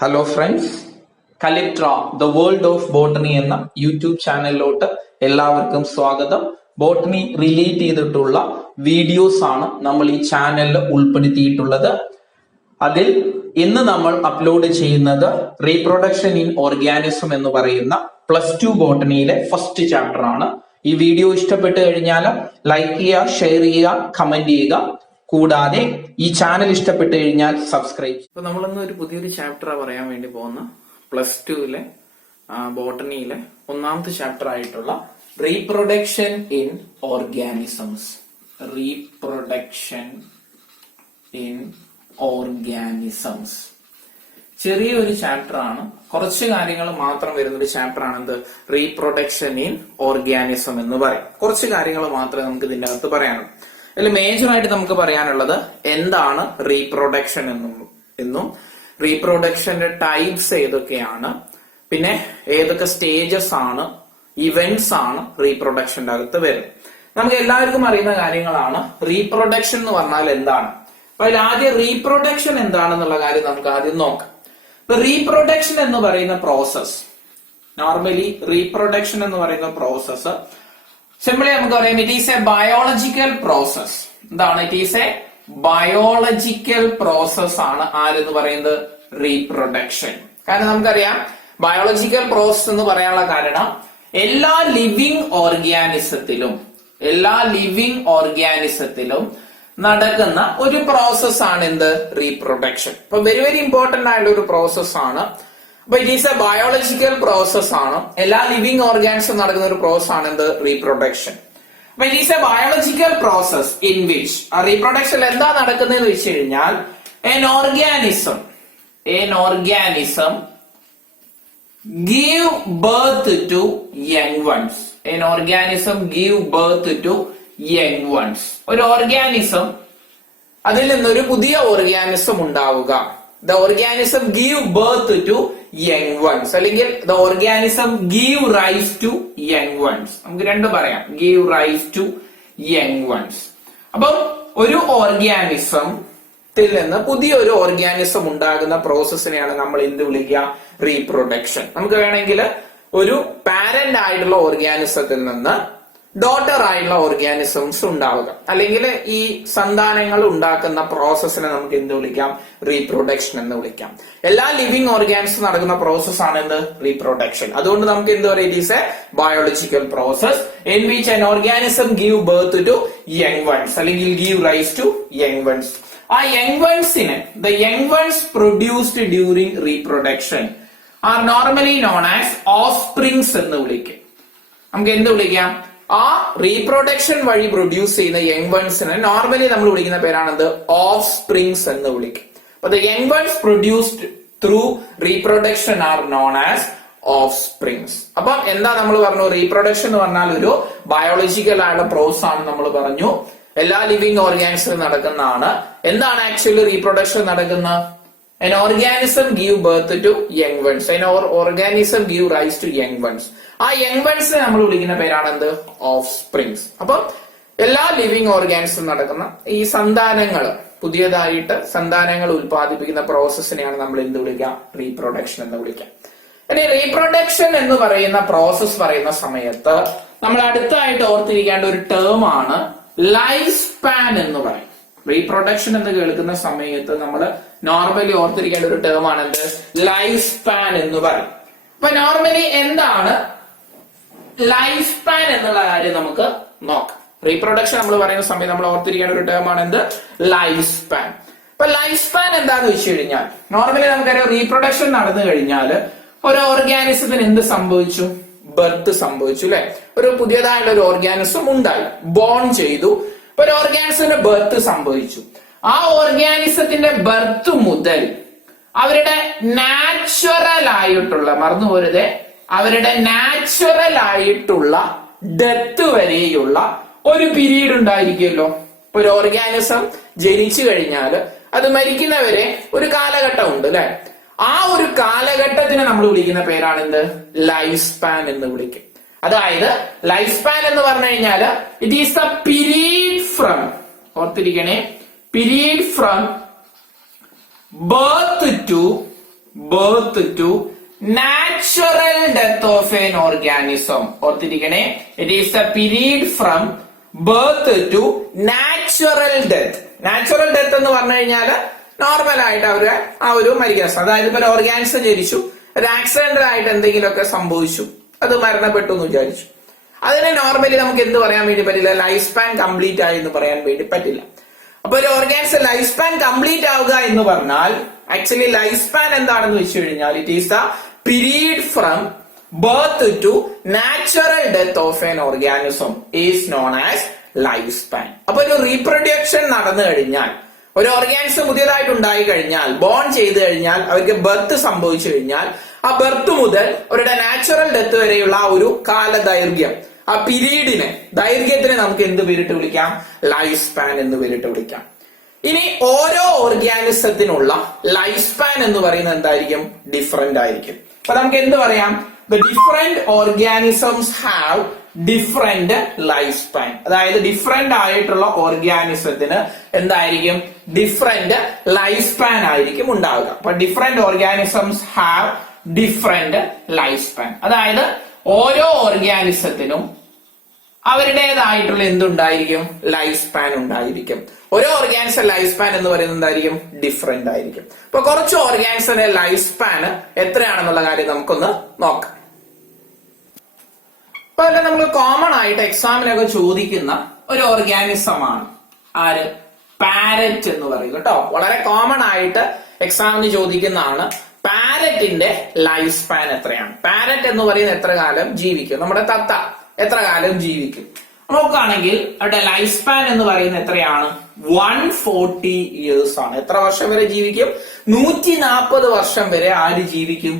Hello friends, കലിട്ര the world of botany എന്ന YouTube ചാനലിലോട്ട് എല്ലാവർക്കും സ്വാഗതം. ബോട്ടണി റിലേറ്റ് ചെയ്തിട്ടുള്ള വീഡിയോസ് ആണ് നമ്മൾ ഈ ചാനലിൽ ഉൾപ്പെടുത്തിയിട്ടുള്ളത്. അതിൽ ഇന്ന് നമ്മൾ അപ്ലോഡ് ചെയ്യുന്നത് റീപ്രൊഡക്ഷൻ ഇൻ ഓർഗാനിസം എന്ന് പറയുന്ന +2 ബോട്ടണിയിലെ ഫസ്റ്റ് ചാപ്റ്റർ ആണ്. ഈ വീഡിയോ ഇഷ്ടപ്പെട്ട് കഴിഞ്ഞാൽ ലൈക്ക് ചെയ്യുക, ഷെയർ ചെയ്യുക, കമന്റ് ചെയ്യുക. കൂടാതെ ഈ ചാനൽ ഇഷ്ടപ്പെട്ട് കഴിഞ്ഞാൽ സബ്സ്ക്രൈബ്. ഇപ്പൊ നമ്മളിന്ന് ഒരു പുതിയൊരു ചാപ്റ്റർ പറയാൻ വേണ്ടി പോകുന്ന +2 ബോട്ടണിയിലെ ഒന്നാമത്തെ ചാപ്റ്റർ ആയിട്ടുള്ള reproduction in organisms. Reproduction in organisms ചെറിയൊരു ചാപ്റ്റർ ആണ്. കുറച്ച് കാര്യങ്ങൾ മാത്രം വരുന്ന ഒരു ചാപ്റ്റർ ആണ് എന്ത് റീപ്രൊഡക്ഷൻ ഇൻ ഓർഗാനിസം എന്ന് പറയും. കുറച്ച് കാര്യങ്ങൾ മാത്രമേ നമുക്ക് ഇതിന്റെ അകത്ത് പറയാനുള്ളൂ. അതിൽ മേജർ ആയിട്ട് നമുക്ക് പറയാനുള്ളത് എന്താണ് റീപ്രൊഡക്ഷൻ എന്നും റീപ്രൊഡക്ഷന്റെ ടൈപ്സ് ഏതൊക്കെയാണ്, പിന്നെ ഏതൊക്കെ സ്റ്റേജസ് ആണ്, ഇവന്റ്സ് ആണ് റീപ്രൊഡക്ഷന്റെ അകത്ത് വരുന്നത്. നമുക്ക് എല്ലാവർക്കും അറിയുന്ന കാര്യങ്ങളാണ്. റീപ്രൊഡക്ഷൻ എന്ന് പറഞ്ഞാൽ എന്താണ്? അപ്പൊ അതിൽ ആദ്യം റീപ്രൊഡക്ഷൻ എന്താണെന്നുള്ള കാര്യം നമുക്ക് ആദ്യം നോക്കാം. റീപ്രൊഡക്ഷൻ എന്ന് പറയുന്ന പ്രോസസ്, നോർമലി റീപ്രൊഡക്ഷൻ എന്ന് പറയുന്ന പ്രോസസ് സിംപിളി നമുക്ക് പറയാം, it is a biological process. എന്താണ്? It is a biological process ആണ് ആരെന്ന് പറയുന്നത് റീപ്രൊഡക്ഷൻ. കാരണം നമുക്കറിയാം ബയോളജിക്കൽ പ്രോസസ് എന്ന് പറയാനുള്ള കാരണം എല്ലാ ലിവിങ് ഓർഗാനിസത്തിലും നടക്കുന്ന ഒരു പ്രോസസ് ആണ് എന്ത് റീപ്രൊഡക്ഷൻ. അപ്പൊ വെരി വെരി ഇമ്പോർട്ടന്റ് ആയിട്ടുള്ള ഒരു പ്രോസസ് ആണ്. അപ്പൊ it is a biological process ആണ്. എല്ലാ ലിവിങ് ഓർഗാനിസും നടക്കുന്ന ഒരു പ്രോസസ് ആണ് എന്ത് റീപ്രൊഡക്ഷൻ. അപ്പൊ it is a biological process in which ആ റീപ്രൊഡക്ഷൻ എന്താ നടക്കുന്നതെന്ന് വെച്ച് കഴിഞ്ഞാൽ an organism give birth to young ones. An organism give birth to young ones. ഒരു ഓർഗാനിസം, അതിൽ നിന്നൊരു പുതിയ ഓർഗാനിസം ഉണ്ടാവുക. The organism give birth to young ones, അല്ലെങ്കിൽ the organism give rise to young ones. നമുക്ക് രണ്ടും പറയാം, give rise to young ones. അപ്പം ഒരു ഓർഗാനിസത്തിൽ നിന്ന് പുതിയൊരു ഓർഗാനിസം ഉണ്ടാകുന്ന പ്രോസസ്സിനെയാണ് നമ്മൾ എന്ത് വിളിക്കുക? റീപ്രൊഡക്ഷൻ. നമുക്ക് വേണമെങ്കിൽ ഒരു പാരന്റ് ആയിട്ടുള്ള ഓർഗാനിസത്തിൽ നിന്ന് ഡോട്ടർ ആയിട്ടുള്ള ഓർഗാനിസംസ് ഉണ്ടാവുക, അല്ലെങ്കിൽ ഈ സന്താനങ്ങൾ ഉണ്ടാക്കുന്ന പ്രോസസ്സിനെ നമുക്ക് എന്ത് വിളിക്കാം? റീപ്രൊഡക്ഷൻ എന്ന് വിളിക്കാം. എല്ലാ ലിവിങ് ഓർഗാനിസും നടക്കുന്ന പ്രോസസ് ആണ് എന്ത് റീപ്രൊഡക്ഷൻ. അതുകൊണ്ട് നമുക്ക് എന്ത് പറയാം? It is a biological process in which an organism give birth to young ones, അല്ലെങ്കിൽ give rise to young ones. ആ young വൺസിനെ, the young ones produced during reproduction are normally known as offsprings എന്ന് വിളിക്കും. നമുക്ക് എന്ത് വിളിക്കാം? ആ reproduction വഴി produce ചെയ്യുന്ന യങ് വൺസിനെ നോർമലി നമ്മൾ വിളിക്കുന്ന പേരാണെന്ത് ഓഫ് സ്പ്രിങ്സ് എന്ന് വിളിക്കും. അപ്പൊ the young ones produced through reproduction are known as offsprings. അപ്പൊ എന്താ നമ്മൾ പറഞ്ഞു? റീപ്രൊഡക്ഷൻ എന്ന് പറഞ്ഞാൽ ഒരു ബയോളജിക്കൽ ആയിട്ടുള്ള പ്രോസസ് ആണ് നമ്മൾ പറഞ്ഞു. എല്ലാ ലിവിങ് ഓർഗാനിസിലും നടക്കുന്നതാണ്. എന്താണ് ആക്ച്വലി റീപ്രൊഡക്ഷൻ നടക്കുന്ന? An organism give birth to young ones. An organism give rise to young ones. ആ യങ് വൺസിനെ നമ്മൾ വിളിക്കുന്ന പേരാണ് എന്ത് ഓഫ് സ്പ്രിങ്സ്. അപ്പം എല്ലാ ലിവിങ് ഓർഗാനിസും നടക്കുന്ന ഈ സന്താനങ്ങൾ, പുതിയതായിട്ട് സന്താനങ്ങൾ ഉൽപ്പാദിപ്പിക്കുന്ന പ്രോസസ്സിനെയാണ് നമ്മൾ എന്ത് വിളിക്കുക? റീപ്രൊഡക്ഷൻ എന്ന് വിളിക്കാം. ഇനി റീപ്രൊഡക്ഷൻ എന്ന് പറയുന്ന പ്രോസസ് പറയുന്ന സമയത്ത് നമ്മൾ അടുത്തായിട്ട് ഓർത്തിരിക്കേണ്ട ഒരു ടേം ആണ് ലൈഫ് സ്പാൻ എന്ന് പറയും. റീപ്രൊഡക്ഷൻ എന്ന് കേൾക്കുന്ന സമയത്ത് നമ്മൾ നോർമലി ഓർത്തിരിക്കേണ്ട ഒരു ടേം ആണ് എന്ത് ലൈഫ് സ്പാൻ എന്ന് പറയും. അപ്പൊ നോർമലി എന്താണ് ലൈഫ് സ്പാൻ എന്നുള്ള കാര്യം നമുക്ക് നോക്കാം. റീപ്രൊഡക്ഷൻ നമ്മൾ പറയുന്ന സമയത്ത് നമ്മൾ ഓർത്തിരിക്കേണ്ട ഒരു ടേം ആണ് എന്ത് ലൈഫ് സ്പാൻ. അപ്പൊ ലൈഫ് സ്പാൻ എന്താന്ന് വെച്ച് കഴിഞ്ഞാൽ നോർമലി നമുക്കറിയാം റീപ്രൊഡക്ഷൻ നടന്നു കഴിഞ്ഞാൽ ഒരു ഓർഗാനിസത്തിന് എന്ത് സംഭവിച്ചു? ബർത്ത് സംഭവിച്ചു, അല്ലെ? ഒരു പുതിയതായുള്ള ഒരു ഓർഗാനിസം ഉണ്ടായി, ബോൺ ചെയ്തു. ഒരു ഓർഗാനിസത്തിന്റെ ബർത്ത് സംഭവിച്ചു. ആ ഓർഗാനിസത്തിന്റെ ബർത്ത് മുതൽ അവരുടെ നാച്ചുറൽ ആയിട്ടുള്ള, മറന്നുപോരുത്, അവരുടെ നാച്ചുറൽ ആയിട്ടുള്ള ഡെത്ത് വരെയുള്ള ഒരു പീരീഡ് ഉണ്ടായിരിക്കുമല്ലോ. ഒരു ഓർഗാനിസം ജനിച്ചു കഴിഞ്ഞാൽ അത് മരിക്കുന്നവരെ ഒരു കാലഘട്ടം ഉണ്ട്, അല്ലെ? ആ ഒരു കാലഘട്ടത്തിനെ നമ്മൾ വിളിക്കുന്ന പേരാണ് എന്ത് ലൈഫ് സ്പാൻ എന്ന് വിളിക്കും. അതായത് ലൈഫ് സ്പാൻ എന്ന് പറഞ്ഞു കഴിഞ്ഞാല് it is the period from, ഓർത്തിരിക്കണേ, period from birth to birth to natural death of an organism. ഓർത്തിരിക്കണേ, it is the period from birth to natural death. Natural death എന്ന് പറഞ്ഞു കഴിഞ്ഞാൽ നോർമൽ ആയിട്ട് അവര് ആ ഒരു മരിക്കുന്ന, അതായത് ഇപ്പൊ ഒരു ഓർഗാനിസം ജനിച്ചു, ഒരു ആക്സിഡന്റൽ ആയിട്ട് എന്തെങ്കിലുമൊക്കെ സംഭവിച്ചു, അത് മരണപ്പെട്ടു എന്ന് വിചാരിച്ചു, അതിനെ നോർമലി നമുക്ക് എന്ത് പറയാൻ വേണ്ടി പറ്റില്ല? ലൈഫ് സ്പാൻ കംപ്ലീറ്റ് ആയി എന്ന് പറയാൻ വേണ്ടി പറ്റില്ല. അപ്പൊ ഒരു ഓർഗാനിസം ലൈഫ് സ്പാൻ കംപ്ലീറ്റ് ആവുക എന്ന് പറഞ്ഞാൽ ആക്ച്വലി ലൈഫ് സ്പാൻ എന്താണെന്ന് വെച്ച് കഴിഞ്ഞാൽ it is the period from birth to natural death of an organism is known as life span. അപ്പൊ ഒരു റീപ്രൊഡക്ഷൻ നടന്നു കഴിഞ്ഞാൽ, ഒരു ഓർഗാനിസം പുതിയതായിട്ട് ഉണ്ടായി കഴിഞ്ഞാൽ, ബോൺ ചെയ്തു കഴിഞ്ഞാൽ, അവർക്ക് ബർത്ത് സംഭവിച്ചു കഴിഞ്ഞാൽ, ആ ബർത്ത് മുതൽ അവരുടെ നാച്ചുറൽ ഡെത്ത് വരെയുള്ള ആ ഒരു കാലദൈർഘ്യം, ആ പീരീഡിനെ, ദൈർഘ്യത്തിനെ നമുക്ക് എന്ത് പേരിട്ട് വിളിക്കാം? ലൈഫ് സ്പാൻ എന്ന് പേരിട്ട് വിളിക്കാം. ഇനി ഓരോ ഓർഗാനിസത്തിനുള്ള ലൈഫ് സ്പാൻ എന്ന് പറയുന്നത് എന്തായിരിക്കും? ഡിഫറെന്റ് ആയിരിക്കും. അപ്പൊ നമുക്ക് എന്ത് പറയാം? The different organisms have different life span. അതായത് ഡിഫറെന്റ് ആയിട്ടുള്ള ഓർഗാനിസത്തിന് എന്തായിരിക്കും? ഡിഫറെന്റ് ലൈഫ് സ്പാൻ ആയിരിക്കും ഉണ്ടാവുക. അപ്പൊ different organisms have different life span. അതായത് ഓരോ ഓർഗാനിസത്തിനും അവരുടേതായിട്ടുള്ള എന്തുണ്ടായിരിക്കും? ലൈഫ് സ്പാൻ ഉണ്ടായിരിക്കും. ഓരോ ഓർഗാനിസം ലൈഫ് സ്പാൻ എന്ന് പറയുന്നത് എന്തായിരിക്കും? ഡിഫറെന്റ് ആയിരിക്കും. അപ്പൊ കുറച്ച് ഓർഗാനിസത്തിന്റെ ലൈഫ് സ്പാൻ എത്രയാണെന്നുള്ള കാര്യം നമുക്കൊന്ന് നോക്കാം. അപ്പൊ അല്ല, നമ്മൾ കോമൺ ആയിട്ട് എക്സാമിനൊക്കെ ചോദിക്കുന്ന ഒരു ഓർഗാനിസമാണ് ആര്? പാരറ്റ് എന്ന് പറയും കേട്ടോ. വളരെ കോമൺ ആയിട്ട് എക്സാമിന് ചോദിക്കുന്നതാണ്. പാരറ്റിന്റെ ലൈഫ് സ്പാൻ എത്രയാണ്? പാരറ്റ് എന്ന് പറയുന്നത് എത്ര കാലം ജീവിക്കും? നമ്മുടെ തത്ത എത്ര കാലം ജീവിക്കും? നോക്കുകയാണെങ്കിൽ അവരുടെ ലൈഫ് സ്പാൻ എന്ന് പറയുന്നത് എത്രയാണ്? 140 ഇയേഴ്സ് ആണ്. എത്ര വർഷം വരെ ജീവിക്കും? 140 വർഷം വരെ ആര് ജീവിക്കും?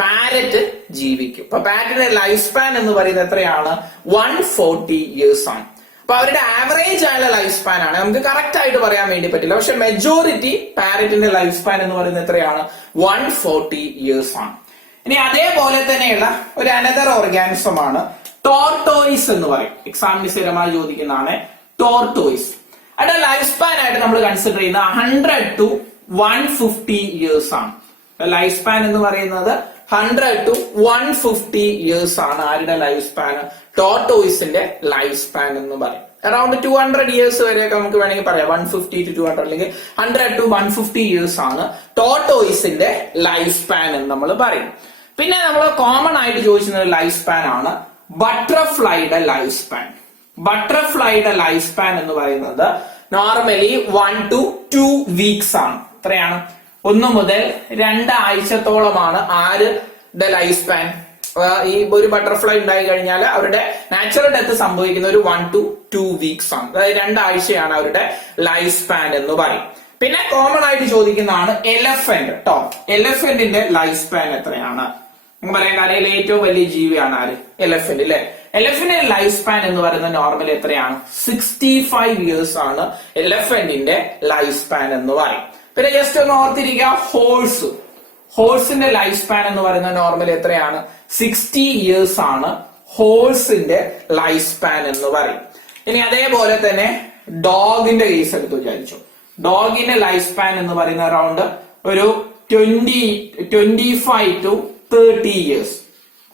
പാരറ്റ് ജീവിക്കും. അപ്പൊ പാരറ്റിന്റെ ലൈഫ് സ്പാൻ എന്ന് പറയുന്നത് എത്രയാണ്? 140 ഇയേഴ്സ് ആണ്. അപ്പൊ അവരുടെ ആവറേജ് ആയുള്ള ലൈഫ് സ്പാൻ ആണ്. നമുക്ക് കറക്റ്റ് ആയിട്ട് പറയാൻ വേണ്ടി പറ്റില്ല. പക്ഷെ മെജോറിറ്റി പാരറ്റിന്റെ ലൈഫ് സ്പാൻ എന്ന് പറയുന്നത് എത്രയാണ്? 140 ഇയേഴ്സ് ആണ്. ഇനി അതേപോലെ തന്നെയുള്ള ഒരു അനദർ ഓർഗാനിസം ആണ് ടോർട്ടോയിസ് എന്ന് പറയും. എക്സാമിന് സ്ഥിരമായി ചോദിക്കുന്നതാണ് ടോർട്ടോയിസ്. അതിന്റെ ലൈഫ് സ്പാൻ ആയിട്ട് നമ്മൾ കൺസിഡർ ചെയ്യുന്ന 100 to 150 ഇയേഴ്സ് ആണ്. ലൈഫ് സ്പാൻ എന്ന് പറയുന്നത് 100 to 150 ഇയേഴ്സ് ആണ്. ആരുടെ ലൈഫ് സ്പാൻ? ടോർട്ടോയിസിന്റെ ലൈഫ് സ്പാൻ എന്ന് പറയും. അറൌണ്ട് 200 ഇയേഴ്സ് വരെയൊക്കെ നമുക്ക് വേണമെങ്കിൽ പറയാം. 150 to 200 അല്ലെങ്കിൽ 100 to 150 ഇയേഴ്സ് ആണ് ടോർട്ടോയിസിന്റെ ലൈഫ് സ്പാൻ എന്ന് നമ്മൾ പറയും. പിന്നെ നമ്മൾ കോമൺ ആയിട്ട് ചോദിച്ചിരുന്ന ഒരു ലൈഫ് സ്പാൻ ആണ് ബട്ടർഫ്ലൈയുടെ ലൈഫ് സ്പാൻ. ബട്ടർഫ്ലൈയുടെ ലൈഫ് സ്പാൻ എന്ന് പറയുന്നത് നോർമലി 1 to 2 വീക്സ് ആണ്. എത്രയാണ്? 1 മുതൽ 2 ആഴ്ചത്തോളമാണ് ആരുടെ ലൈഫ് സ്പാൻ. ഈ ഒരു ബട്ടർഫ്ലൈ ഉണ്ടായി കഴിഞ്ഞാൽ അവരുടെ നാച്ചുറൽ ഡെത്ത് സംഭവിക്കുന്ന ഒരു 1 to 2 വീക്സ് ആണ്. അതായത് 2 ആഴ്ചയാണ് അവരുടെ ലൈഫ് സ്പാൻ എന്ന് പറയും. പിന്നെ കോമൺ ആയിട്ട് ചോദിക്കുന്നതാണ് എലഫന്റ് കേട്ടോ. എലഫന്റിന്റെ ലൈഫ് സ്പാൻ എത്രയാണ്? നമുക്ക് പറയാൻ കരയിലെ ഏറ്റവും വലിയ ജീവിയാണ് ആര്? എലഫന്റ് അല്ലെ. എലഫന്റിന്റെ ലൈഫ് സ്പാൻ എന്ന് പറയുന്നത് നോർമലി എത്രയാണ്? 65 ഇയേഴ്സ് ആണ് എലഫന്റിന്റെ ലൈഫ് സ്പാൻ എന്ന് പറയും. പിന്നെ ജസ്റ്റ് ഒന്ന് ഓർത്തിരിക്കുക, ഹോഴ്സിന്റെ ലൈഫ് സ്പാൻ എന്ന് പറയുന്നത് നോർമലി എത്രയാണ്? 60 ഇയേഴ്സ് ആണ് ഹോഴ്സിന്റെ ലൈഫ് സ്പാൻ എന്ന് പറയും. ഇനി അതേപോലെ തന്നെ ഡോഗിന്റെ കേസ് എടുത്ത് വിചാരിച്ചു. ഡോഗിന്റെ ലൈഫ് സ്പാൻ എന്ന് പറയുന്ന അറൌണ്ട് ഒരു 25 to 30 ഇയേഴ്സ്.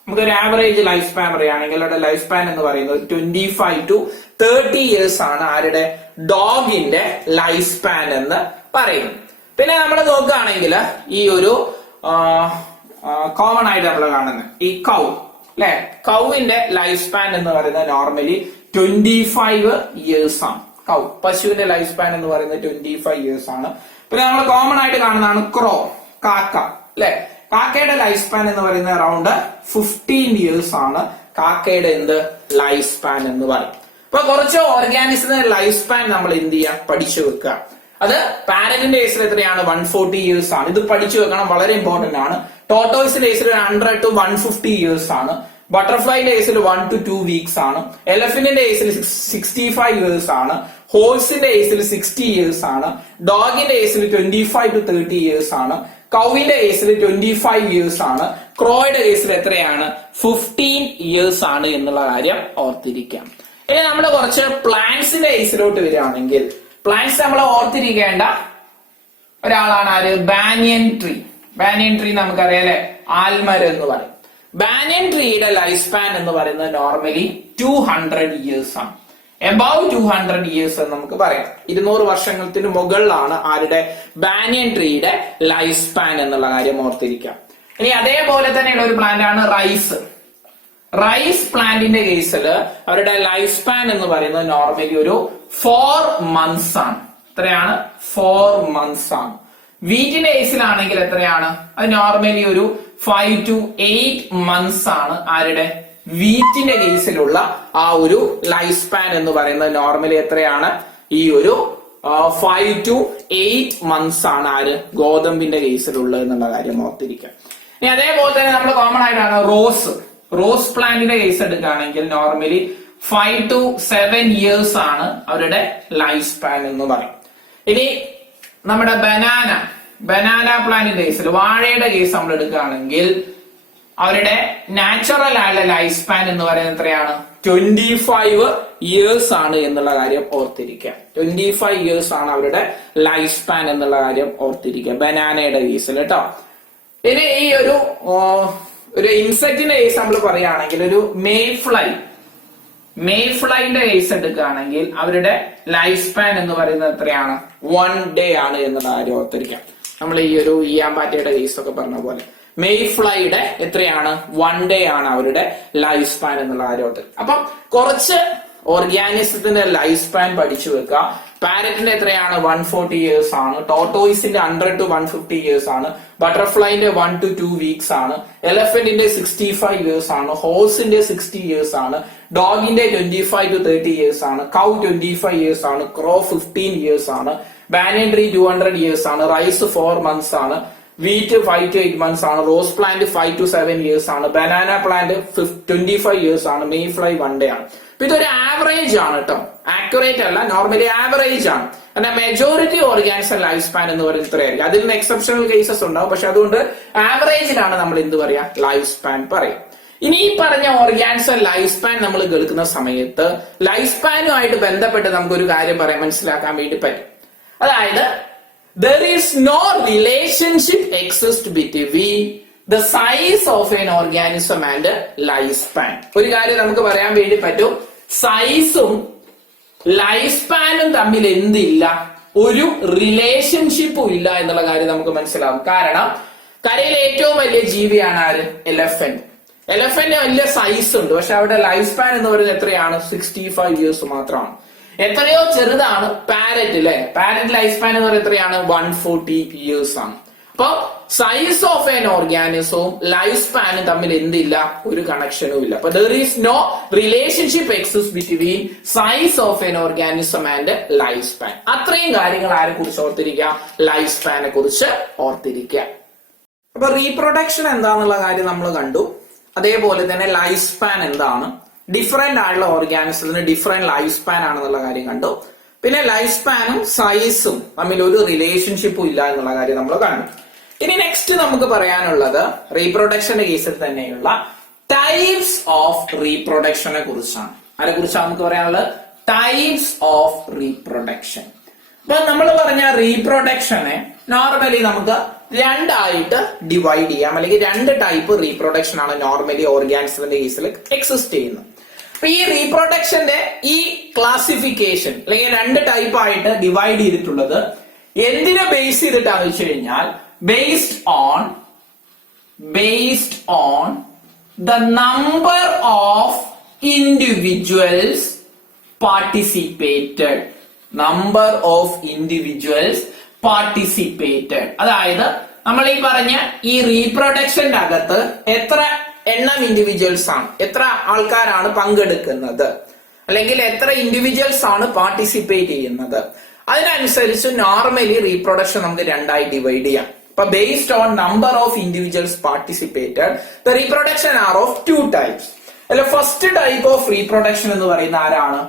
നമുക്കൊരു ആവറേജ് ലൈഫ് സ്പാൻ പറയുകയാണെങ്കിൽ അവരുടെ ലൈഫ് സ്പാൻ എന്ന് പറയുന്നത് 25 to 30 ഇയേഴ്സ് ആണ് ആരുടെ? ഡോഗിന്റെ ലൈഫ് സ്പാൻ എന്ന് പറയുന്നത്. പിന്നെ നമ്മൾ നോക്കുകയാണെങ്കിൽ ഈ ഒരു കോമൺ ആയിട്ട് നമ്മൾ കാണുന്നത് ഈ കൗ അല്ലെ. കൗവിന്റെ ലൈഫ് സ്പാൻ എന്ന് പറയുന്നത് നോർമലി 25 ഇയേഴ്സ് ആണ്. കൗ, പശുവിന്റെ ലൈഫ് സ്പാൻ എന്ന് പറയുന്നത് 25 ഇയേഴ്സ് ആണ്. പിന്നെ നമ്മൾ കോമൺ ആയിട്ട് കാണുന്നതാണ് ക്രോ, കാക്ക അല്ലെ. കാക്കയുടെ ലൈഫ് സ്പാൻ എന്ന് പറയുന്നത് അറൌണ്ട് 15 ഇയേഴ്സ് ആണ് കാക്കയുടെ എന്ത് ലൈഫ് സ്പാൻ എന്ന് പറയും. അപ്പൊ കുറച്ച് ഓർഗാനിസത്തിന്റെ ലൈഫ് സ്പാൻ നമ്മൾ എന്ത് ചെയ്യുക? പഠിച്ചു വെക്കുക. അത് പാരറ്റിന്റെ കേസിൽ എത്രയാണ്? 140 ഇയേഴ്സ് ആണ്. ഇത് പഠിച്ചു വെക്കണം, വളരെ ഇമ്പോർട്ടന്റ് ആണ്. ടോർട്ടോയിസിന്റെ കേസിൽ 100 to 150 ഇയേഴ്സ് ആണ്. ബട്ടർഫ്ലൈന്റെ കേസിൽ 1 to 2 വീക്സ് ആണ്. എലഫന്റിന്റെ കേസിൽ 65 ഇയേഴ്സ് ആണ്. ഹോഴ്സിന്റെ കേസിൽ 60 ഇയേഴ്സ് ആണ്. ഡോഗിന്റെ കേസിൽ 25 to 30 ഇയേഴ്സ് ആണ്. കൗവിന്റെ കേസിൽ 25 ഇയേഴ്സ് ആണ്. ക്രോയുടെ കേസിൽ എത്രയാണ്? 15 ഇയേഴ്സ് ആണ് എന്നുള്ള കാര്യം ഓർത്തിരിക്കാം. ഇനി നമ്മൾ കുറച്ച് പ്ലാന്റ്സിന്റെ കേസിലോട്ട് വരികയാണെങ്കിൽ പ്ലാന്റ്സ് നമ്മൾ ഓർത്തിരിക്കേണ്ട ഒരാളാണ് ആര്? Banyan tree. ബാനിയൻ ട്രീ നമുക്കറിയാം അല്ലെ, ആൽമരം എന്ന് പറയും. ബാനിയൻ ട്രീയുടെ ലൈഫ് സ്പാൻ എന്ന് പറയുന്നത് നോർമലി 200 years ആണ്. എബൌവ് 200 years എന്ന് നമുക്ക് പറയാം. 200 വർഷങ്ങൾക്ക് മുകളിലാണ് ആരുടെ, ബാനിയൻ ട്രീയുടെ ലൈഫ് സ്പാൻ എന്നുള്ള കാര്യം ഓർത്തിരിക്കാം. ഇനി അതേപോലെ തന്നെയുള്ള ഒരു പ്ലാന്റ് ആണ് റൈസ്. റൈസ് പ്ലാന്റിന്റെ കേസിൽ അവരുടെ ലൈഫ് സ്പാൻ എന്ന് പറയുന്നത് നോർമലി ഒരു 4 months ആണ്. എത്രയാണ്? 4 months ആണ്. വീറ്റിന്റെ കേസിലാണെങ്കിൽ എത്രയാണ്? അത് നോർമലി ഒരു 5 to 8 months ആണ് ആരുടെ, വീറ്റിന്റെ കേസിലുള്ള ആ ഒരു ലൈഫ് സ്പാൻ എന്ന് പറയുന്നത് നോർമലി എത്രയാണ്? ഈ ഒരു 5 to 8 months ആണ് ആര്, ഗോതമ്പിന്റെ കേസിലുള്ളത് എന്നുള്ള കാര്യം ഓർത്തിരിക്കുക. ഇനി അതേപോലെ തന്നെ നമ്മൾ കോമൺ ആയിട്ടാണ് റോസ് പ്ലാന്റിന്റെ കേസ് എടുക്കുകയാണെങ്കിൽ നോർമലി 5 to 7 years ആണ് അവരുടെ ലൈഫ് സ്പാൻ എന്ന് പറയും. ഇനി നമ്മുടെ ബനാന പ്ലാന്റിന്റെ കേസിൽ, വാഴയുടെ കേസ് നമ്മൾ എടുക്കുകയാണെങ്കിൽ അവരുടെ നാച്ചുറൽ ആയുള്ള ലൈഫ് സ്പാൻ എന്ന് പറയുന്നത് എത്രയാണ്? 25 years ആണ് എന്നുള്ള കാര്യം ഓർത്തിരിക്കുക. 25 years ആണ് അവരുടെ ലൈഫ് സ്പാൻ എന്നുള്ള കാര്യം ഓർത്തിരിക്കുക ബനാനയുടെ കേസിൽ കേട്ടോ. ഇനി ഈ ഒരു ഇൻസെക്റ്റിന്റെ കേസ് നമ്മൾ പറയുകയാണെങ്കിൽ, ഒരു മേഫ്ലൈന്റെ കേസ് എടുക്കുകയാണെങ്കിൽ അവരുടെ ലൈഫ് സ്പാൻ എന്ന് പറയുന്നത് എത്രയാണ്? 1 day ആണ് എന്നുള്ള കാര്യം ഓർത്തിരിക്കാം. നമ്മൾ ഈ ഒരു ഈയാമ്പാറ്റയുടെ കേസ് ഒക്കെ പറഞ്ഞ പോലെ മേഫ്ലൈയുടെ എത്രയാണ്? 1 day ആണ് അവരുടെ ലൈഫ് സ്പാൻ എന്നുള്ള കാര്യം ഓർത്തിരിക്കുക. അപ്പം കുറച്ച് ഓർഗാനിസത്തിന്റെ ലൈഫ് സ്പാൻ പഠിച്ചു വെക്കുക. പാരറ്റിന്റെ എത്രയാണ്? 140 years ആണ്. ടോട്ടോയിസിന്റെ 100 to 150 years ആണ്. ബട്ടർഫ്ലൈന്റെ 1 to 2 weeks ആണ്. എലഫന്റിന്റെ 65 years ആണ്. ഹോഴ്സിന്റെ 60 years ആണ്. ഡോഗിന്റെ 25 to 30 years ആണ്. കൗ 25 years ആണ്. ക്രോ 15 years ആണ്. ബാനിയൻ ട്രീ 200 years ആണ്. റൈസ് 4 months ആണ്. വീറ്റ് 5 to 8 months ആണ്. റോസ് പ്ലാന്റ് 5 to 7 years ആണ്. ബനാന പ്ലാന്റ് 25 years ആണ്. മേഫ്ലൈ 1 day ആണ്. ഇതൊരു ആവറേജ് ആണ് കേട്ടോ, ആക്യുറേറ്റ് അല്ല, നോർമലി ആവറേജ് ആണ്. കാരണം മെജോറിറ്റി ഓർഗാനിസം ലൈഫ് സ്പാൻ എന്ന് പറയുന്നത് ഇത്രയായിരിക്കും. അതിൽ നിന്ന് എക്സെപ്ഷണൽ കേസസ് ഉണ്ടാവും, പക്ഷെ അതുകൊണ്ട് ആവറേജിലാണ് നമ്മൾ എന്ത് പറയാ, ലൈഫ് സ്പാൻ പറയും. ഇനി ഈ പറഞ്ഞ ഓർഗാനിസം ലൈഫ് സ്പാൻ നമ്മൾ കേൾക്കുന്ന സമയത്ത് ലൈഫ് സ്പാനുമായിട്ട് ബന്ധപ്പെട്ട് നമുക്കൊരു കാര്യം പറയാൻ മനസ്സിലാക്കാൻ വേണ്ടി പറ്റും. അതായത് there is no relationship exist between the size of an organism and life span. ഒരു കാര്യം നമുക്ക് പറയാൻ വേണ്ടി പറ്റും, സൈസും ലൈഫ് സ്പാനും തമ്മിൽ എന്തില്ല, ഒരു റിലേഷൻഷിപ്പും ഇല്ല എന്നുള്ള കാര്യം നമുക്ക് മനസ്സിലാവും. കാരണം കരയിലെ ഏറ്റവും വലിയ ജീവിയാണ് ആര്, എലഫന്റ്. എലഫന്റ് വലിയ സൈസ് ഉണ്ട്, പക്ഷെ അവിടെ ലൈഫ് സ്പാൻ എന്ന് പറയുന്നത് എത്രയാണ്, 65 years മാത്രമാണ്. എത്രയോ ചെറുതാണ് പാരറ്റ് അല്ലെ, പാരറ്റ് ലൈഫ് സ്പാൻ എന്ന് പറയുന്നത് എത്രയാണ്, 140 years ആണ്. അപ്പൊ സൈസ് ഓഫ് എൻ ഓർഗാനിസവും ലൈഫ് സ്പാനും തമ്മിൽ എന്തില്ല, ഒരു കണക്ഷനും ഇല്ല. അപ്പൊ there is no relationship exist between size of an organism and life span. അത്രയും കാര്യങ്ങൾ ആരെ കുറിച്ച് ഓർത്തിരിക്കുക, ലൈഫ് സ്പാനെ കുറിച്ച് ഓർത്തിരിക്കുക. അപ്പൊ റീപ്രൊഡക്ഷൻ എന്താണെന്നുള്ള കാര്യം നമ്മൾ കണ്ടു. അതേപോലെ തന്നെ ലൈഫ് സ്പാൻ എന്താണ്, ഡിഫറെന്റ് ആയിട്ടുള്ള ഓർഗാനിസത്തിന് ഡിഫറെന്റ് ലൈഫ് സ്പാൻ ആണെന്നുള്ള കാര്യം കണ്ടു. പിന്നെ ലൈഫ് സ്പാനും സൈസും തമ്മിൽ ഒരു റിലേഷൻഷിപ്പും ഇല്ല എന്നുള്ള കാര്യം നമ്മൾ കണ്ടു. ഇനി നെക്സ്റ്റ് നമുക്ക് പറയാനുള്ളത് റീപ്രൊഡക്ഷന്റെ കേസിൽ തന്നെയുള്ള ടൈപ്സ് ഓഫ് റീപ്രൊഡക്ഷനെ കുറിച്ചാണ്. ആരെ കുറിച്ചാണ് നമുക്ക് പറയാനുള്ളത്, ടൈപ്സ് ഓഫ് റീപ്രൊഡക്ഷൻ. അപ്പൊ നമ്മൾ പറഞ്ഞ റീപ്രൊഡക്ഷനെ നോർമലി നമുക്ക് രണ്ടായിട്ട് ഡിവൈഡ് ചെയ്യാം, അല്ലെങ്കിൽ രണ്ട് ടൈപ്പ് റീപ്രൊഡക്ഷൻ ആണ് നോർമലി ഓർഗാനിസത്തിന്റെ കേസിൽ എക്സിസ്റ്റ് ചെയ്യുന്നത്. അപ്പൊ ഈ റീപ്രൊഡക്ഷന്റെ ഈ ക്ലാസിഫിക്കേഷൻ അല്ലെങ്കിൽ രണ്ട് ടൈപ്പ് ആയിട്ട് ഡിവൈഡ് ചെയ്തിട്ടുള്ളത് എന്തിനെ ബേസ് ചെയ്തിട്ടാന്ന് വെച്ച് കഴിഞ്ഞാൽ, based on the number of individuals participated. അതായത് നമ്മൾ ഈ പറഞ്ഞ ഈ റീപ്രൊഡക്ഷന്റെ അകത്ത് എത്ര എണ്ണം ഇൻഡിവിജ്വൽസ് ആണ്, എത്ര ആൾക്കാരാണ് പങ്കെടുക്കുന്നത്, അല്ലെങ്കിൽ എത്ര ഇൻഡിവിജ്വൽസ് ആണ് പാർട്ടിസിപ്പേറ്റ് ചെയ്യുന്നത്, അതിനനുസരിച്ച് നോർമലി റീപ്രൊഡക്ഷൻ നമുക്ക് രണ്ടായി ഡിവൈഡ് ചെയ്യാം. അപ്പൊ based on number of individuals participated the reproduction are of 2 types. അല്ല, ഫസ്റ്റ് ടൈപ്പ് ഓഫ് റീപ്രൊഡക്ഷൻ എന്ന് പറയുന്ന ആരാണ്,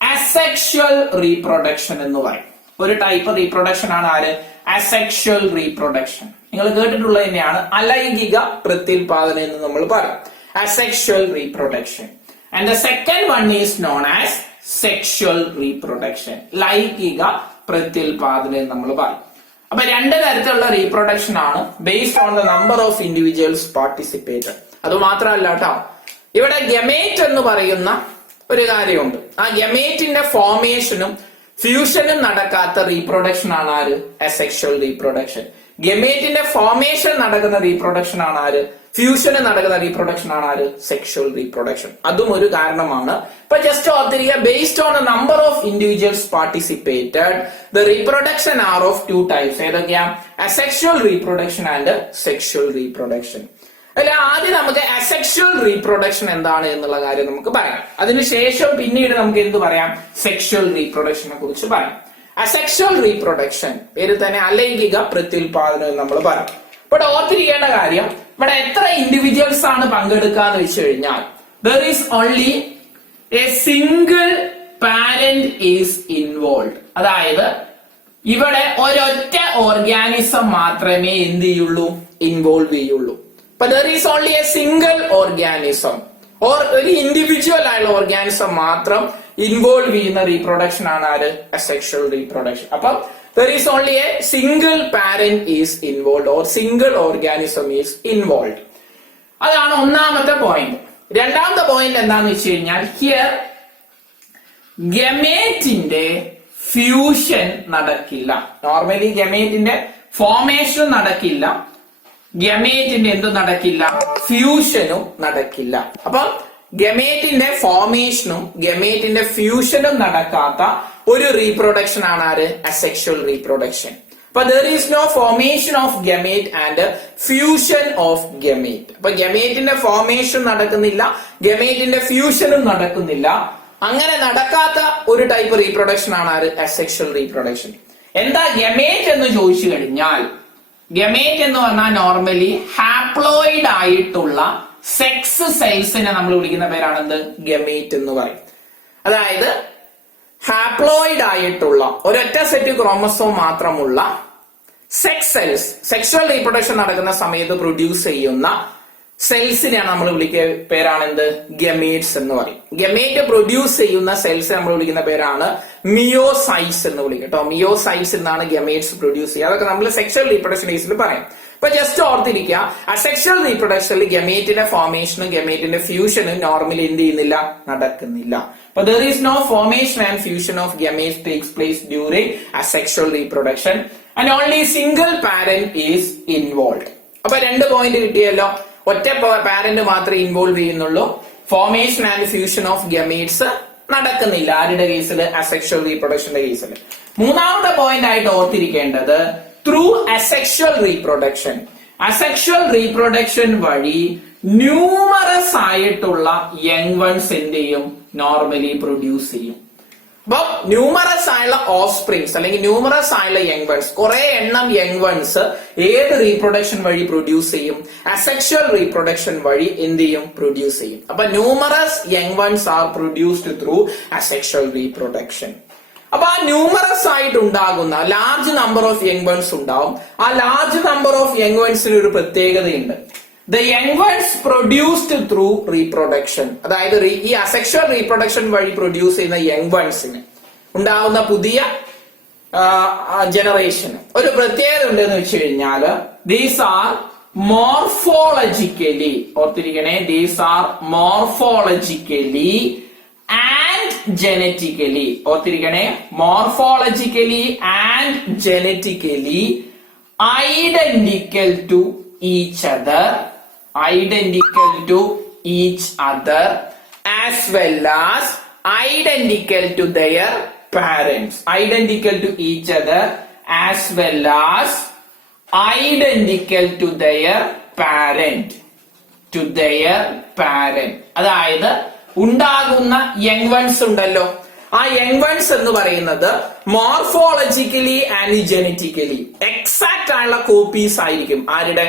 അസെക്ഷൽ റീപ്രൊഡക്ഷൻ എന്ന് പറയും. ഒരു ടൈപ്പ് റീപ്രൊഡക്ഷൻ ആണ് ആര്, അസെക്ഷൽ റീപ്രൊഡക്ഷൻ. നിങ്ങൾ കേട്ടിട്ടുള്ളത് തന്നെയാണ്, അലൈംഗിക പ്രത്യുൽപാദനം എന്ന് നമ്മൾ പറയും, asexual reproduction. And the second one is known as sexual reproduction, ലൈംഗിക പ്രത്യുൽപാദനം എന്ന് നമ്മൾ പറയും. അപ്പൊ രണ്ട് തരത്തിലുള്ള റീപ്രൊഡക്ഷൻ ആണ് based on the number of individuals participated. അത് മാത്രമല്ല കേട്ടോ, ഇവിടെ ഗമേറ്റ് എന്ന് പറയുന്ന ഒരു കാര്യമുണ്ട്. ആ ഗമേറ്റിന്റെ ഫോർമേഷനും ഫ്യൂഷനും നടക്കാത്ത റീപ്രൊഡക്ഷൻ ആണ് ആര്? Asexual reproduction. ഗമേറ്റിന്റെ ഫോർമേഷൻ നടക്കുന്ന റീപ്രൊഡക്ഷൻ ആണ് ആര്? ഫ്യൂഷന് നടക്കുന്ന റീപ്രൊഡക്ഷൻ ആണ് ആര്? Sexual reproduction. അതും ഒരു കാരണമാണ്. ഇപ്പൊ ജസ്റ്റ് ഓർത്തിരിക്കുക, based on a number of individuals participated the reproduction are of two types. ഏതൊക്കെയാ? Asexual reproduction and sexual reproduction. അല്ല, ആദ്യം നമുക്ക് അസെക്ഷുവൽ റീപ്രൊഡക്ഷൻ എന്താണ് എന്നുള്ള കാര്യം നമുക്ക് പറയാം. അതിനുശേഷം പിന്നീട് നമുക്ക് എന്ത് പറയാം? സെക്ഷുവൽ റീപ്രൊഡക്ഷനെ കുറിച്ച് പറയാം. അസെക്ഷുവൽ റീപ്രൊഡക്ഷൻ പേര് തന്നെ അലൈംഗിക പ്രത്യുൽപാദനം എന്ന് നമ്മൾ പറയും. ഇവിടെ ഓർത്തിരിക്കേണ്ട കാര്യം, ഇവിടെ എത്ര ഇൻഡിവിജ്വൽസ് ആണ് പങ്കെടുക്കാന്ന് വെച്ച് കഴിഞ്ഞാൽ there is only a single parent is involved. അതായത് ഇവിടെ ഒരൊറ്റ ഓർഗാനിസം മാത്രമേ എന്ത് ചെയ്യുള്ളൂ? ഇൻവോൾവ് ചെയ്യുള്ളൂ. അപ്പൊ there is only a single organism or ഒരു ഇൻഡിവിജ്വൽ ആയുള്ള ഓർഗാനിസം മാത്രം ഇൻവോൾവ് ചെയ്യുന്ന റീപ്രൊഡക്ഷൻ ആണ് ആര്? Asexual reproduction. അപ്പം there is only a single parent is involved or single organism is involved. അതാണ് ഒന്നാമത്തെ പോയിന്റ്. രണ്ടാമത്തെ പോയിന്റ് എന്താന്ന് വെച്ച് കഴിഞ്ഞാൽ ഹിയർ ഗമേറ്റിന്റെ ഫ്യൂഷൻ നടക്കില്ല. നോർമലി ഗമേറ്റിന്റെ ഫോർമേഷനും നടക്കില്ല, ഗമേറ്റിന്റെ എന്തും നടക്കില്ല? ഫ്യൂഷനും നടക്കില്ല. അപ്പൊ ഗമേറ്റിന്റെ ഫോർമേഷനും ഗമേറ്റിന്റെ ഫ്യൂഷനും നടക്കാത്ത ഒരു റീപ്രൊഡക്ഷൻ ആണ് ആര്? Asexual reproduction. അപ്പൊ there is no formation of gamete and fusion of gamete. അപ്പൊ ഗമേറ്റിന്റെ ഫോർമേഷൻ നടക്കുന്നില്ല, ഗമേറ്റിന്റെ ഫ്യൂഷനും നടക്കുന്നില്ല. അങ്ങനെ നടക്കാത്ത ഒരു ടൈപ്പ് റീപ്രൊഡക്ഷൻ ആണ് ആര്? Asexual reproduction. എന്താ ഗമേറ്റ് എന്ന് ചോദിച്ചു കഴിഞ്ഞാൽ, ഗമേറ്റ് എന്ന് പറഞ്ഞാൽ നോർമലി ഹാപ്ലോയിഡ് ആയിട്ടുള്ള സെക്സ് സെൽസിനെ നമ്മൾ വിളിക്കുന്ന പേരാണ് എന്ത്? ഗമേറ്റ് എന്ന് പറയും. അതായത് ഹാപ്ലോയിഡ് ആയിട്ടുള്ള ഒരൊറ്റ സെറ്റ് ക്രോമസോം മാത്രമുള്ള സെക്സ് സെൽസ്, സെക്ഷുവൽ റീപ്രൊഡക്ഷൻ നടക്കുന്ന സമയത്ത് പ്രൊഡ്യൂസ് ചെയ്യുന്ന സെൽസിനെയാണ് നമ്മൾ വിളിക്കുന്ന പേരാണ് എന്ത്? ഗമേറ്റ്സ് എന്ന് പറയും. ഗമേറ്റ് പ്രൊഡ്യൂസ് ചെയ്യുന്ന സെൽസ് നമ്മൾ വിളിക്കുന്ന പേരാണ് മിയോസൈറ്റ്സ് എന്ന് വിളിക്കും കേട്ടോ. മിയോസൈറ്റ്സ് എന്നാണ് ഗമേറ്റ്സ് പ്രൊഡ്യൂസ് ചെയ്യുക. അതൊക്കെ നമ്മൾ സെക്ഷുവൽ റീപ്രൊഡക്ഷൻ കേസിൽ പറയും. ഇപ്പൊ ജസ്റ്റ് ഓർത്തിരിക്കുക, അസെക്ഷുവൽ റീപ്രൊഡക്ഷനിൽ ഗമേറ്റിന്റെ ഫോർമേഷനും ഗമേറ്റിന്റെ ഫ്യൂഷനും നോർമലി എന്ത് ചെയ്യുന്നില്ല? നടക്കുന്നില്ല. But there is no formation and fusion of gametes takes place during asexual reproduction and only single parent is involved. അപ്പൊ രണ്ട് പോയിന്റ് കിട്ടിയല്ലോ. ഒറ്റ പാരന്റ് മാത്രമേ ഇൻവോൾവ് ചെയ്യുന്നുള്ളൂ, formation and fusion of gametes നടക്കുന്നില്ല. ആരുടെ കേസിൽ? അസെക്ഷുവൽ റീപ്രൊഡക്ഷന്റെ കേസിൽ. മൂന്നാമത്തെ പോയിന്റ് ആയിട്ട് ഓർത്തിരിക്കേണ്ടത് through asexual reproduction, asexual reproduction വഴി ന്യൂമറസ് ആയിട്ടുള്ള യങ് വൺസ് എന്ത് ചെയ്യും? നോർമലി പ്രൊഡ്യൂസ് ചെയ്യും. അപ്പൊ ന്യൂമറസ് ആയുള്ള ഓഫ്സ്പ്രിങ്സ് അല്ലെങ്കിൽ ന്യൂമറസ് ആയുള്ള യങ് വൺസ്, കുറെ എണ്ണം യങ് വൺസ് ഏത് റീപ്രൊഡക്ഷൻ വഴി പ്രൊഡ്യൂസ് ചെയ്യും? അസെക്ഷുവൽ റീപ്രൊഡക്ഷൻ വഴി എന്ത് ചെയ്യും? പ്രൊഡ്യൂസ് ചെയ്യും. അപ്പൊ numerous young ones are produced through asexual reproduction. അപ്പൊ ആ ന്യൂമറസ് ആയിട്ട് ഉണ്ടാകുന്ന large number of young ones ഉണ്ടാവും. ആ ലാർജ് നമ്പർ ഓഫ് യങ് വൺസിന് ഒരു പ്രത്യേകതയുണ്ട്. The young ones produced through reproduction, അതായത് ഈ അസെക്ഷുവൽ റീപ്രൊഡക്ഷൻ വഴി പ്രൊഡ്യൂസ് ചെയ്യുന്ന യങ് വൺസിന് ഉണ്ടാവുന്ന പുതിയ ജനറേഷന് ഒരു പ്രത്യേകത ഉണ്ടെന്ന് വെച്ച് കഴിഞ്ഞാൽ ദീസ് ആർ മോർഫോളജിക്കലി, ഓർത്തിരിക്കണേ, these are morphologically and genetically, ഓർത്തിരിക്കണേ, morphologically and genetically identical to each other, identical to each other as well as identical to their parents, identical to each other as well as identical to their parent, to their parent. അതായത് ഉണ്ടാകുന്ന young once ഉണ്ടല്ലോ, ആ young ones എന്ന് പറയുന്നത് morphologically and genetically exact ആയുള്ള copies ആയിരിക്കും. ആരുടെ?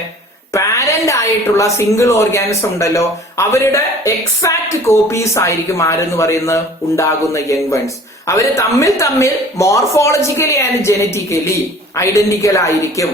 Parent ആയിട്ടുള്ള സിംഗിൾ ഓർഗാനിസം ഉണ്ടല്ലോ, അവരുടെ എക്സാക്ട് കോപ്പീസ് ആയിരിക്കും ആരെന്ന് പറയുന്നത് ഉണ്ടാകുന്ന യങ് വൺസ്. അവര് തമ്മിൽ മോർഫോളജിക്കലി ആൻഡ് ജനറ്റിക്കലി ഐഡന്റിക്കൽ ആയിരിക്കും.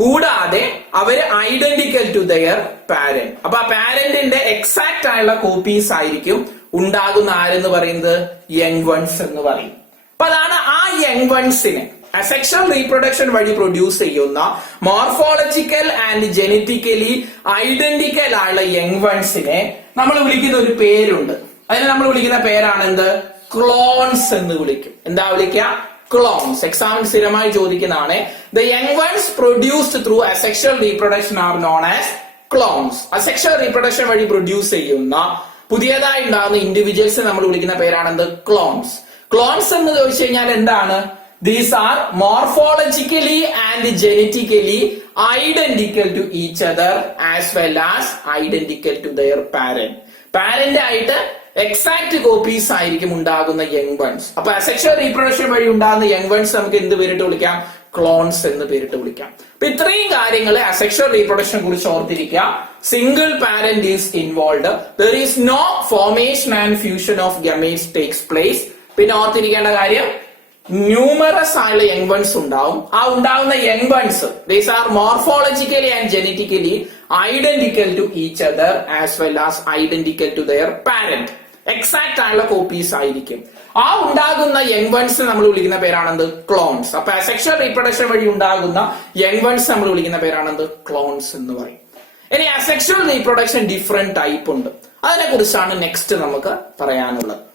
കൂടാതെ അവര് ഐഡന്റിക്കൽ ടു ദയർ പാരന്റ്. അപ്പൊ ആ പാരന്റിന്റെ എക്സാക്ട് ആയുള്ള കോപ്പീസ് ആയിരിക്കും ഉണ്ടാകുന്ന ആരെന്ന് പറയുന്നത് യങ് വൺസ് എന്ന് പറയും. അപ്പൊ അതാണ് ആ യങ് വൺസിനെ അസെക്ഷൽ റീപ്രൊഡക്ഷൻ വഴി പ്രൊഡ്യൂസ് ചെയ്യുന്ന മോർഫോളജിക്കൽ ആൻഡ് ജനറ്റിക്കലി ഐഡന്റിക്കൽ ആയുള്ള യങ് വൺസിനെ നമ്മൾ വിളിക്കുന്ന ഒരു പേരുണ്ട്. അതിനെ നമ്മൾ വിളിക്കുന്ന പേരാണ് എന്ത്? ക്ലോൺസ് എന്ന് വിളിക്കും. എന്താ വിളിക്കുക? ക്ലോൺസ്. എക്സാമിന് സ്ഥിരമായി ചോദിക്കുന്നതാണ്. The young ones produced through asexual reproduction are known as clones. Asexual reproduction വഴി പ്രൊഡ്യൂസ് ചെയ്യുന്ന പുതിയതായി ഉണ്ടാകുന്ന ഇൻഡിവിജ്വൽസ് നമ്മൾ വിളിക്കുന്ന പേരാണ് എന്ത്? ക്ലോൺസ്. ക്ലോൺസ് എന്ന് ചോദിച്ചു കഴിഞ്ഞാൽ എന്താണ്? These are morphologically and genetically identical to each other as well as identical to their parent. Parent ആയിട്ട് എക്സാക്ട് കോപ്പീസ് ആയിരിക്കും ഉണ്ടാകുന്ന യങ് വൺസ്. അപ്പൊ അസെക്ഷൽ റീപ്രൊഡക്ഷൻ വഴി ഉണ്ടാകുന്ന യങ് വൺസ് നമുക്ക് എന്ത് പേരിട്ട് വിളിക്കാം? ക്ലോൺസ് എന്ന് പേരിട്ട് വിളിക്കാം. അപ്പൊ ഇത്രയും കാര്യങ്ങൾ അസെക്ഷൽ റീപ്രൊഡക്ഷൻ കുറിച്ച് ഓർത്തിരിക്കുക. Single parent is involve. There is no formation and fusion of gametes takes place. പിന്നെ ഓർത്തിരിക്കേണ്ട കാര്യം, ന്യൂമറസ് ആയുള്ള യങ് വൺസ് ഉണ്ടാവും. ആ ഉണ്ടാവുന്ന young ones these are morphologically and genetically identical to each other as well as identical to their parent. Exact ആയുള്ള copies ആയിരിക്കും. ആ ഉണ്ടാകുന്ന യങ് വൺസ് നമ്മൾ വിളിക്കുന്ന പേരാണെന്ത്? ക്ലോൺസ്. അപ്പൊ അസെക്ഷൽ റീപ്രൊഡക്ഷൻ വഴി ഉണ്ടാകുന്ന യങ് വൺസ് നമ്മൾ വിളിക്കുന്ന പേരാണെന്ത്? ക്ലോൺസ് എന്ന് പറയും. ഇനി അസെക്ഷൽ റീപ്രൊഡക്ഷൻ ഡിഫറെന്റ് ടൈപ്പ് ഉണ്ട്. അതിനെ കുറിച്ചാണ് നെക്സ്റ്റ് നമുക്ക് പറയാനുള്ളത്.